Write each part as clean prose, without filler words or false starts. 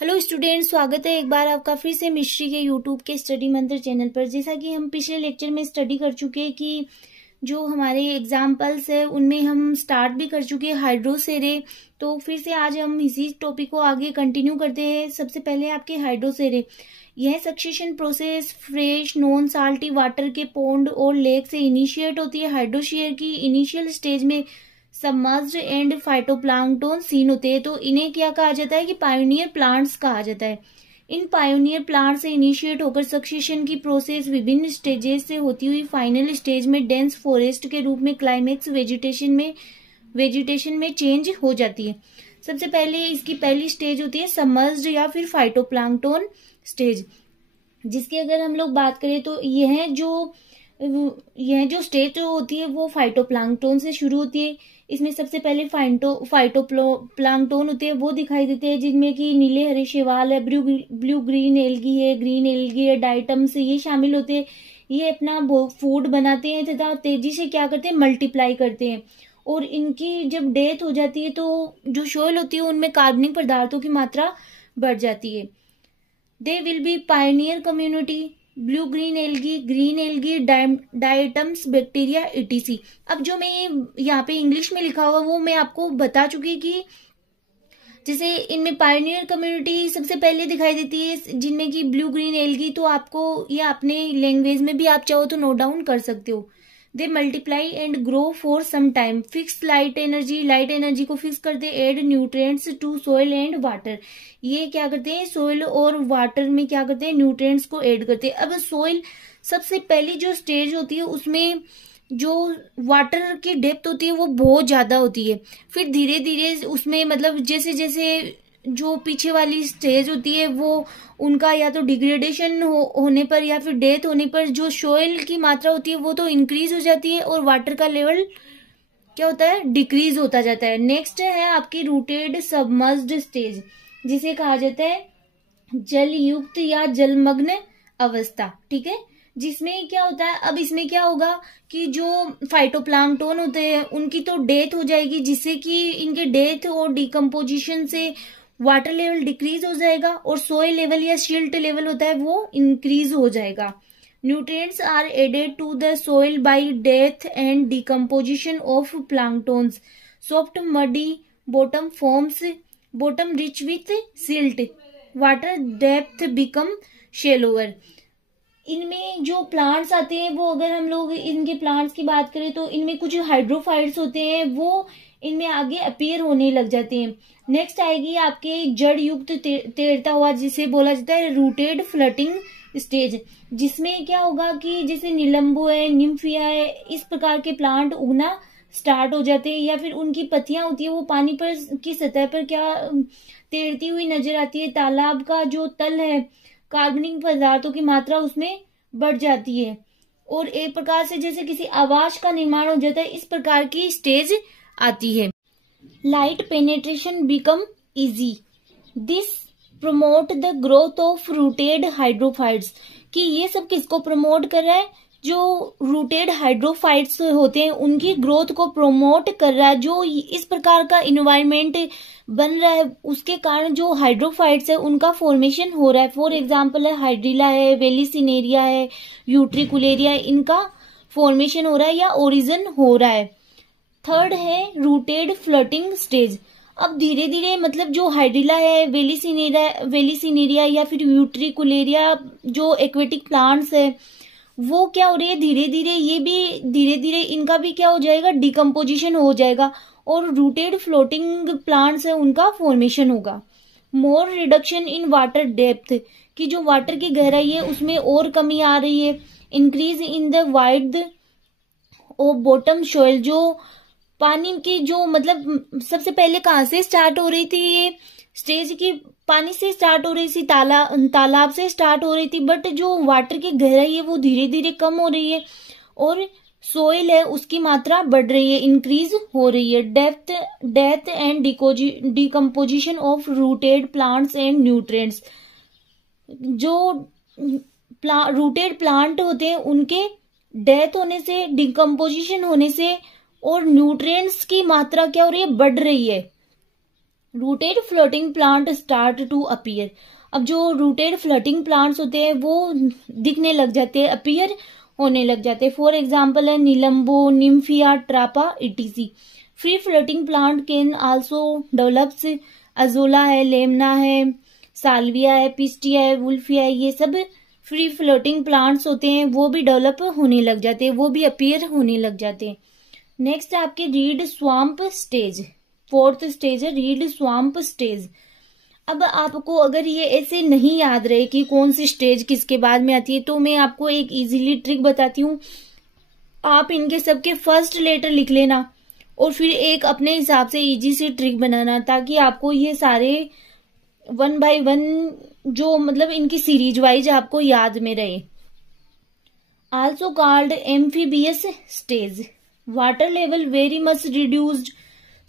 Hello student, स्वागत है एक बार आपका फिर से मिस्ट्री के यूट्यूब के स्टडी मंत्र चैनल पर। जैसा कि हम पिछले लेक्चर में स्टडी कर चुके हैं कि जो हमारे एग्जाम्पल्स है उनमें हम स्टार्ट भी कर चुके हैं हाइड्रोसेरे। तो फिर से आज हम इसी टॉपिक को आगे कंटिन्यू करते हैं। सबसे पहले आपके हाइड्रोसेरे, यह succession process fresh non salty water के पॉन्ड और लेक से इनिशिएट होती है। हाइड्रोशियर की इनिशियल स्टेज में सबमर्ज्ड एंड फाइटोप्लैंक्टन सीन होते हैं। तो इन्हें क्या कहा जाता है कि पायोनियर प्लांट्स कहा जाता है। इन पायोनियर प्लांट से इनिशिएट होकर सक्सेशन की प्रोसेस विभिन्न स्टेजेस से होती हुई फाइनल स्टेज में डेंस फॉरेस्ट के रूप में क्लाइमेक्स वेजिटेशन में चेंज हो जाती है। सबसे पहले इसकी पहली स्टेज होती है सबमर्ज्ड या फिर फाइटोप्लैंक्टन स्टेज, जिसकी अगर हम लोग बात करें तो यह जो स्टेज होती है वो फाइटोप्लैंक्टन से शुरू होती है। इसमें सबसे पहले फाइटोप्लैंक्टन होते हैं, वो दिखाई देते हैं जिनमें कि नीले हरे शैवाल है, ब्लू ग्रीन एल्गी है, ग्रीन एल्गी है, डाइटम्स ये शामिल होते हैं। ये अपना फूड बनाते हैं तथा तेजी से क्या करते हैं, मल्टीप्लाई करते हैं। और इनकी जब डेथ हो जाती है तो जो सोइल होती है उनमें कार्बनिक पदार्थों की मात्रा बढ़ जाती है। They will be Pioneer community, blue green algae, diatoms bacteria etc। अब जो मैं यहाँ पे इंग्लिश में लिखा हुआ वो मैं आपको बता चुकी कि जैसे इनमें पायनियर कम्युनिटी सबसे पहले दिखाई देती है जिनमें कि ब्लू ग्रीन एल्गी, तो आपको ये अपने लैंग्वेज में भी आप चाहो तो नोट डाउन कर सकते हो। They multiply and grow for some time, fix light energy को फिक्स करते, add nutrients to soil and water. ये क्या करते हैं, सोइल और वाटर में क्या करते हैं, न्यूट्रिएंट्स को ऐड करते हैं। अब सोइल सबसे पहली जो स्टेज होती है उसमें जो वाटर की डेप्थ होती है वो बहुत ज्यादा होती है। फिर धीरे धीरे उसमें मतलब जैसे जैसे जो पीछे वाली स्टेज होती है वो उनका या तो डिग्रेडेशन होने पर या फिर डेथ होने पर जो सोइल की मात्रा होती है वो तो इंक्रीज हो जाती है और वाटर का लेवल क्या होता है, डिक्रीज होता जाता है। नेक्स्ट है आपकी रूटेड सबमर्ज्ड स्टेज, जिसे कहा जाता है जल युक्त या जलमग्न अवस्था। ठीक है, जिसमें क्या होता है, अब इसमें क्या होगा कि जो फाइटोप्लैंक्टन होते हैं उनकी तो डेथ हो जाएगी, जिससे कि इनके डेथ और डिकम्पोजिशन से वाटर लेवल डिक्रीज हो जाएगा और सोइल लेवल या सिल्ट लेवल होता है वो इंक्रीज हो जाएगा। Nutrients are added to the soil by death and decomposition of planktons. Soft muddy bottom forms bottom rich with silt, water depth become shallower. इनमें जो प्लांट्स आते हैं वो अगर हम लोग इनके प्लांट्स की बात करें तो इनमें कुछ हाइड्रोफाइट्स होते हैं वो इनमें आगे अपीयर होने लग जाते हैं। नेक्स्ट आएगी आपके जड़ युक्त तैरता हुआ, जिसे बोला जाता है रूटेड फ्लटिंग स्टेज, जिसमें क्या होगा कि जैसे नीलंबू है, निम्फिया है, इस प्रकार के प्लांट उगना स्टार्ट हो जाते हैं या फिर उनकी पत्तियां होती है वो पानी पर की सतह पर क्या तैरती हुई नजर आती है। तालाब का जो तल है कार्बनिक पदार्थों की मात्रा उसमें बढ़ जाती है और एक प्रकार से जैसे किसी आवास का निर्माण हो जाता है, इस प्रकार की स्टेज आती है। Light penetration become easy, this promote the growth of rooted hydrophytes. कि ये सब किसको प्रमोट कर रहा है, जो रूटेड हाइड्रोफाइट्स होते हैं उनकी ग्रोथ को प्रमोट कर रहा है। जो इस प्रकार का इन्वायरमेंट बन रहा है उसके कारण जो हाइड्रोफाइट्स है उनका फॉर्मेशन हो रहा है। फॉर एग्जांपल है हाइड्रिला है, वेलिसिनेरिया है, यूट्रिकुलेरिया, इनका फॉर्मेशन हो रहा है या ओरिजिन हो रहा है। थर्ड है रूटेड फ्लटिंग स्टेज। अब धीरे धीरे मतलब जो हाइड्रिला है, वेलिसिनेरिया या फिर यूट्रिकुलेरिया जो एक्वेटिक प्लांट्स है वो क्या हो रही है, धीरे धीरे ये भी धीरे धीरे इनका भी क्या हो जाएगा, डिकम्पोजिशन हो जाएगा और रूटेड फ्लोटिंग प्लांट्स है उनका फॉर्मेशन होगा। मोर रिडक्शन इन वाटर डेप्थ, कि जो वाटर की गहराई है उसमें और कमी आ रही है। Increase in the wide of bottom soil, जो पानी की जो मतलब सबसे पहले कहाँ से स्टार्ट हो रही थी ये स्टेज की, पानी से स्टार्ट हो रही थी, तालाब से स्टार्ट हो रही थी, बट जो वाटर की गहराई है वो धीरे धीरे कम हो रही है और सोइल है उसकी मात्रा बढ़ रही है, इंक्रीज हो रही है। Death and decomposition of rooted plants and nutrients, जो रूटेड प्लांट होते हैं उनके डेथ होने से, डिकम्पोजिशन होने से और न्यूट्रिएंट्स की मात्रा क्या हो रही है, बढ़ रही है। Rooted floating plant start to appear. अब जो रूटेड फ्लोटिंग प्लांट्स होते हैं वो दिखने लग जाते हैं, अपीयर होने लग जाते हैं। फॉर एग्जाम्पल है Nelumbo, Nymphaea, Trapa, etc. Free floating plant can also develops, Azolla है, लेमना है, साल्विया है, पिस्टिया है, वुल्फिया है, ये सब फ्री फ्लोटिंग प्लांट्स होते हैं, वो भी डेवलप होने लग जाते हैं, वो भी अपीयर होने लग जाते हैं। नेक्स्ट आपके read swamp stage, fourth stage है रीड स्वाम्प स्टेज। अब आपको अगर ये ऐसे नहीं याद रहे कि कौन सी स्टेज किसके बाद में आती है, तो मैं आपको एक इजीली ट्रिक बताती हूँ। आप इनके सबके फर्स्ट लेटर लिख लेना और फिर एक अपने हिसाब से इजी सी ट्रिक बनाना, ताकि आपको ये सारे 1 by 1 जो मतलब इनकी सीरीज वाइज आपको याद में रहे। Also called amphibious stage. Water level very much reduced,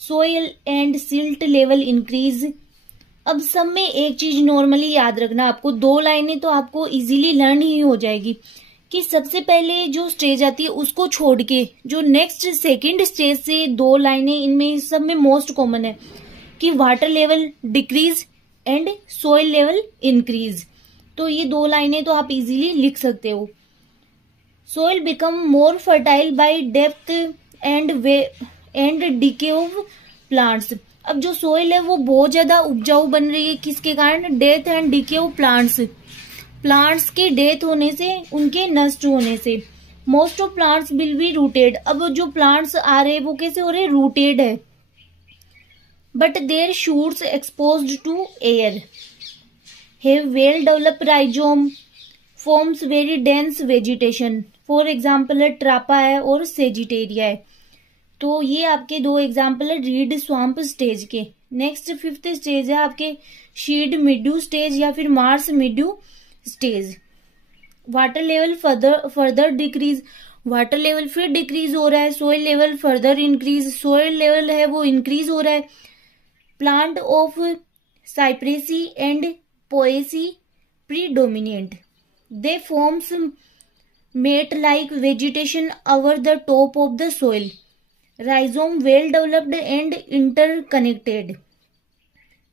soil and silt level increase. अब सब में एक चीज नॉर्मली याद रखना, आपको 2 लाइनें तो आपको इजीली लर्न ही हो जाएगी कि सबसे पहले जो स्टेज आती है उसको छोड़ के जो नेक्स्ट सेकंड स्टेज से 2 लाइनें, इनमें सब में मोस्ट कॉमन है कि water level decrease and soil level increase. तो ये 2 लाइनें तो आप इजीली लिख सकते हो। Soil become more fertile by depth and decay of plants. अब जो सोइल है वो बहुत ज्यादा उपजाऊ बन रही है, किसके कारण? Death and decay of plants, plants के डेथ होने से, उनके नष्ट होने से। Most of plants will be rooted. अब जो प्लांट्स आ रहे हैं वो कैसे हो रहे हैं? रूटेड है, but their shoots exposed to air, have well developed rhizome, forms very dense vegetation. For example है ट्रापा है और सेजिटेरिया है। तो ये आपके 2 एग्जाम्पल है रीड स्वाम्प स्टेज के। नेक्स्ट 5th स्टेज है आपके शीड मिड्यू स्टेज या फिर marsh meadow stage. Water level further decrease, water level फिर डिक्रीज हो रहा है। Soil level further increase, soil level है वो इंक्रीज हो रहा है। Plant of Cyperaceae and Poaceae predominant, they forms mat like vegetation over the top of the soil. Rhizome well developed and interconnected,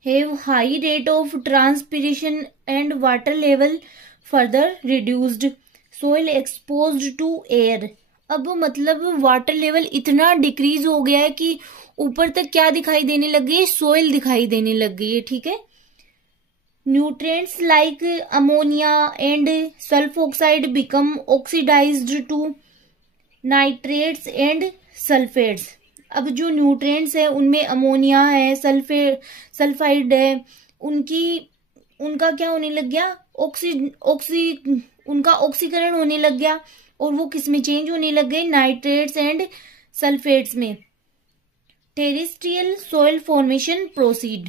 have high rate of transpiration and water level further reduced, soil exposed to air। अब मतलब water level इतना decrease हो गया है कि ऊपर तक क्या दिखाई देने लग गई है? सोइल दिखाई देने लग गई है। ठीक है। Nutrients like ammonia and sulphur oxide become oxidised to nitrates and sulphates. अब जो न्यूट्रिएंट्स है उनमें अमोनिया है, सल्फाइड है, उनका क्या होने लग गया? उनका ऑक्सीकरण होने लग गया और वो किस में चेंज होने लग गए? नाइट्रेट्स एंड सल्फेट्स में। Terrestrial soil formation proceed.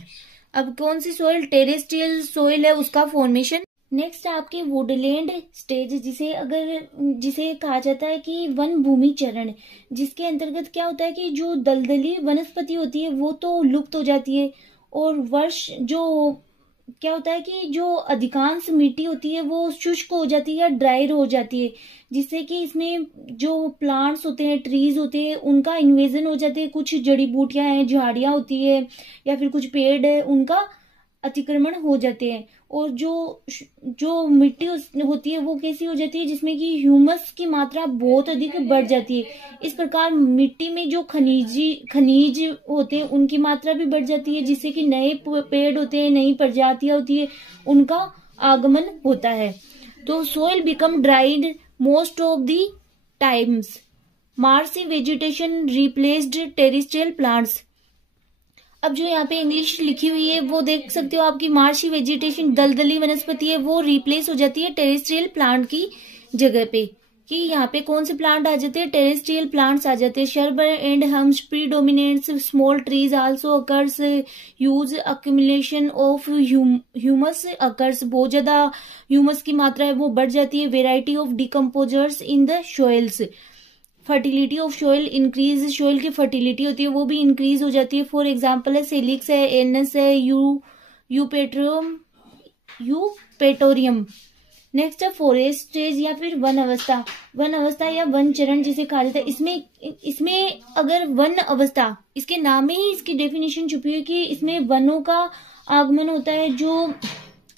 अब कौन सी सॉइल? टेरेस्ट्रियल सॉइल है, उसका फॉर्मेशन। नेक्स्ट आपके वुडलैंड स्टेज, जिसे कहा जाता है कि वन भूमि चरण, जिसके अंतर्गत क्या होता है कि जो दलदली वनस्पति होती है वो तो लुप्त हो जाती है और वर्ष जो क्या होता है कि जो अधिकांश मिट्टी होती है वो शुष्क हो जाती है या ड्राई हो जाती है, जिससे कि इसमें जो प्लांट्स होते हैं, ट्रीज होते हैं, उनका इन्वेजन हो जाते हैं। कुछ जड़ी बूटियां हैं, झाड़ियां होती है या फिर कुछ पेड़ है, उनका अतिक्रमण हो जाते हैं। और जो मिट्टी होती है वो कैसी हो जाती है? जिसमें कि ह्यूमस की मात्रा बहुत अधिक बढ़ जाती है। इस प्रकार मिट्टी में जो खनिज होते हैं उनकी मात्रा भी बढ़ जाती है, जिससे कि नए पेड़ होते हैं, नई प्रजातियां होती है, उनका आगमन होता है। तो soil become dried most of the times, marshy vegetation replaced terrestrial plants. अब जो यहाँ पे इंग्लिश लिखी हुई है वो देख सकते हो, आपकी मार्शी वेजिटेशन, दलदली वनस्पति है, वो रिप्लेस हो जाती है टेरेस्ट्रियल प्लांट की जगह पे। कि यहाँ पे कौन से प्लांट आ जाते हैं? टेरेस्ट्रियल प्लांट्स आ जाते हैं। शर्ब एंड हम्स predominates, small trees also occurs, huge accumulation of humus occurs, बहुत ज्यादा ह्यूमस की मात्रा है वो बढ़ जाती है। Variety of decomposers in the soils, fertility of soil increase, soil की फर्टिलिटी होती है वो भी इंक्रीज हो जाती है। फॉर एग्जाम्पल है सेलिक्स है, एनस है, यूपेटोरियम, नेक्स्ट है फॉरेस्ट स्टेज या फिर वन अवस्था। वन अवस्था या वन चरण जिसे कहा जाता है। इसमें अगर वन अवस्था, इसके नाम में ही इसकी डेफिनेशन छुपी है कि इसमें वनों का आगमन होता है, जो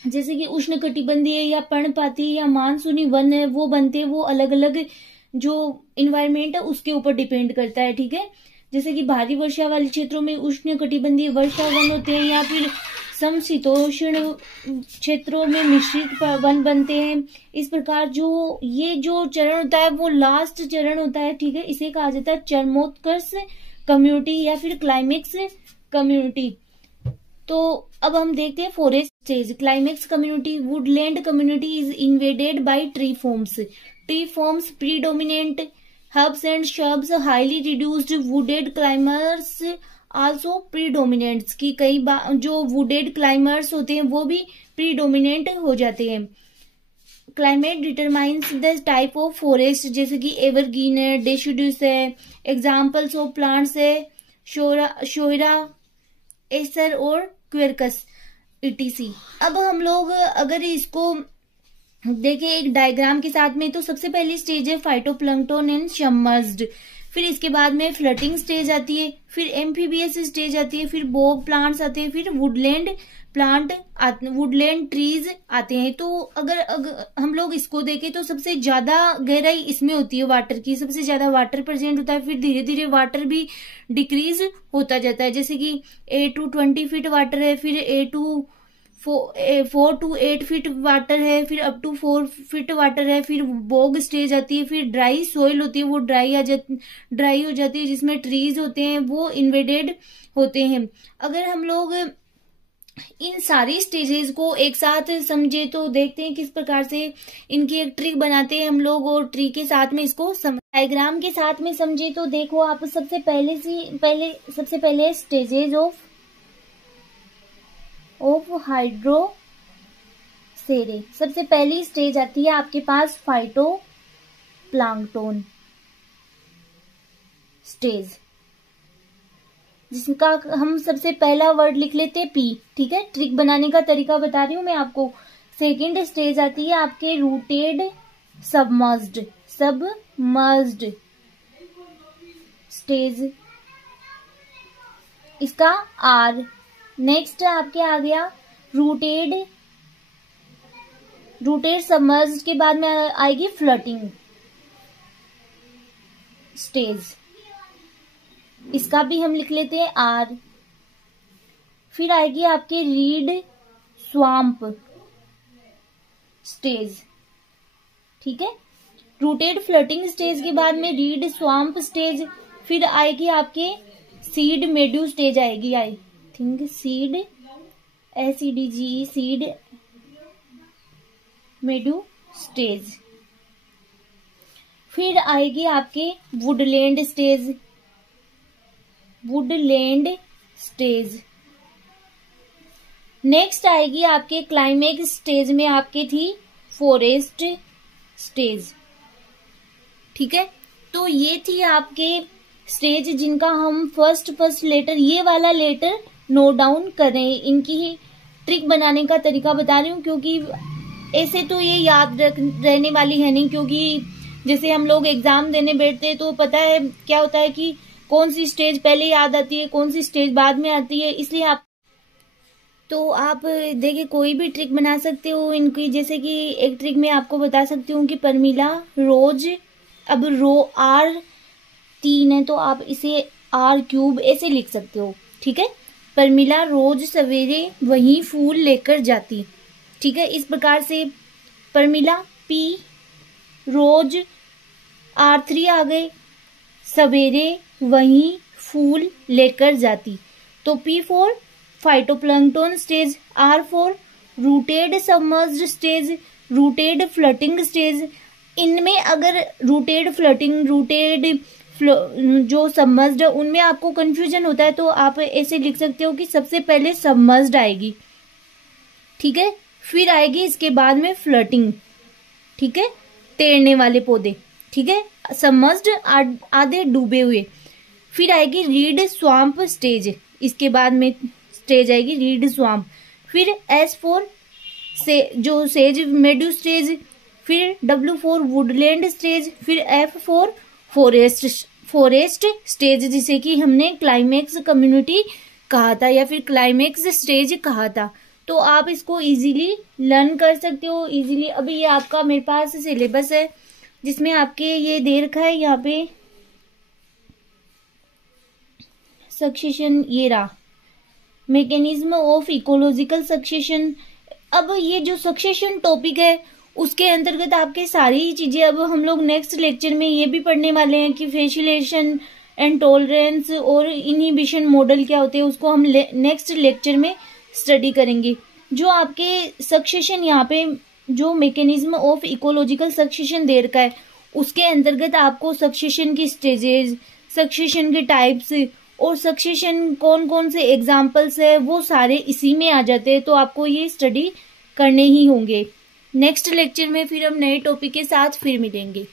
जैसे कि उष्णकटिबंधीय या पर्णपाती या मानसूनी वन है वो बनते हैं, वो अलग अलग जो इन्वायरमेंट है उसके ऊपर डिपेंड करता है। ठीक है, जैसे कि भारी वर्षा वाले क्षेत्रों में उष्णकटिबंधीय वर्षा वन होते हैं, या फिर समशीतोष्ण क्षेत्रों में मिश्रित वन बनते हैं। इस प्रकार ये जो चरण होता है वो लास्ट चरण होता है। ठीक है, इसे कहा जाता है चरमोत्कर्ष कम्युनिटी या फिर क्लाइमेक्स कम्युनिटी। तो अब हम देखते हैं forest stage. Climax community, woodland community is invaded by tree forms. Tree forms predominant herbs and shrubs, highly reduced wooded climbers also predominants, की कई बार जो वुडेड क्लाइमर्स होते हैं वो भी प्रीडोमिनेंट हो जाते हैं। Climate determines the type of forest, जैसे कि एवरग्रीन है, डेसिडुअस है। एग्जाम्पल्स ऑफ प्लांट्स है शोयरा, एसर और क्वेरकस etc। अब हम लोग अगर इसको देखें एक डायग्राम के साथ में, तो सबसे पहली स्टेज है फाइटोप्लैंक्टन एंड सबमर्ज्ड, फिर इसके बाद में फ्लटिंग स्टेज आती है, फिर एम्फीबियस स्टेज आती है, फिर बोग प्लांट्स आते हैं, फिर वुडलैंड प्लांट वुडलैंड ट्रीज आते हैं। तो अगर हम लोग इसको देखें तो सबसे ज्यादा गहराई इसमें होती है वाटर की, सबसे ज्यादा वाटर प्रेजेंट होता है, फिर धीरे धीरे वाटर भी डिक्रीज होता जाता है, जैसे कि 8 to 20 फीट वाटर है, फिर 4 to 8 फीट वाटर है, फिर अप टू 4 फीट वाटर है, फिर बोग स्टेज आती है, फिर ड्राई सोइल होती है, वो ड्राई हो जाती है, जिसमें ट्रीज होते हैं वो इन्वेडेड होते हैं। अगर हम लोग इन सारी स्टेजेस को एक साथ समझे तो देखते हैं किस प्रकार से इनकी एक ट्री बनाते हैं हम लोग, और ट्री के साथ में इसको डायग्राम के साथ में समझे तो देखो आप सबसे पहले स्टेजेस ऑफ हाइड्रोसेरे। सबसे पहली स्टेज आती है आपके पास फाइटोप्लैंक्टन स्टेज, जिसका हम सबसे पहला वर्ड लिख लेते हैं पी। ठीक है, ट्रिक बनाने का तरीका बता रही हूं मैं आपको। सेकेंड स्टेज आती है आपके रूटेड सबमर्ज्ड स्टेज, इसका आर। नेक्स्ट आपके आ गया रूटेड सबमर्ज्ड के बाद में आएगी फ्लटिंग स्टेज, इसका भी हम लिख लेते हैं आर। फिर आएगी आपकी रीड स्वाम्प स्टेज। ठीक है, रूटेड फ्लटिंग स्टेज के बाद में रीड स्वाम्प स्टेज, फिर आएगी आपके सीड मेड्यू स्टेज आएगी, I think seed SEED seed meadow stage. फिर आएगी आपके वुडलैंड स्टेज। नेक्स्ट आएगी आपके क्लाइमेक्स स्टेज में आपके थी फॉरेस्ट स्टेज। ठीक है, तो ये थी आपके स्टेज जिनका हम फर्स्ट लेटर, ये वाला लेटर नोट डाउन करें। इनकी ट्रिक बनाने का तरीका बता रही हूँ, क्योंकि ऐसे तो ये याद रहने वाली है नहीं, क्योंकि जैसे हम लोग एग्जाम देने बैठते हैं तो पता है क्या होता है कि कौन सी स्टेज पहले याद आती है, कौन सी स्टेज बाद में आती है, इसलिए आप देखिए कोई भी ट्रिक बना सकते हो इनकी। जैसे कि एक ट्रिक मैं आपको बता सकती हूँ कि परमिला रोज, अब R 3 है तो आप इसे R³ ऐसे लिख सकते हो। ठीक है, परमिला रोज सवेरे वही फूल लेकर जाती। ठीक है, इस प्रकार से परमिला P, रोज R3 आ गए, सवेरे वही फूल लेकर जाती। तो P4 phytoplankton stage, R4 rooted submerged stage, rooted flirting stage. इनमें अगर रूटेड जो सबमर्ज्ड है उनमें आपको कंफ्यूजन होता है तो आप ऐसे लिख सकते हो कि सबसे पहले सबमर्ज्ड आएगी। ठीक है, फिर आएगी इसके बाद में फ्लटिंग। ठीक है, तैरने वाले पौधे। ठीक है, सबमर्ज्ड आधे डूबे हुए। फिर आएगी रीड स्वाम्प स्टेज, इसके बाद में स्टेज आएगी रीड स्वाम्प। फिर S4 से जो सेज मेड्यू स्टेज, फिर W4 वुडलैंड स्टेज, फिर F4 फॉरेस्ट स्टेज, जिसे कि हमने क्लाइमेक्स कम्युनिटी कहा था या फिर क्लाइमेक्स स्टेज कहा था। तो आप इसको इजीली लर्न कर सकते हो इजीली। अभी ये आपका मेरे पास सिलेबस है जिसमें आपके ये दे रखा है यहाँ पे सक्सेशन, ये रहा मैकेनिज्म ऑफ इकोलॉजिकल सक्सेशन। अब ये जो सक्सेशन टॉपिक है उसके अंतर्गत आपके सारी चीजें अब हम लोग नेक्स्ट लेक्चर में ये भी पढ़ने वाले हैं कि फैसिलेशन एंड टॉलरेंस और इनहिबिशन मॉडल क्या होते हैं, उसको हम नेक्स्ट लेक्चर में स्टडी करेंगे। जो आपके सक्सेशन यहाँ पे जो मैकेनिज्म ऑफ इकोलॉजिकल सक्सेशन दे रखा है उसके अंतर्गत आपको सक्सेशन की स्टेजेस, सक्सेशन के टाइप्स और सक्सेशन कौन कौन से एग्जाम्पल्स है वो सारे इसी में आ जाते हैं। तो आपको ये स्टडी करने ही होंगे। नेक्स्ट लेक्चर में फिर हम नए टॉपिक के साथ फिर मिलेंगे।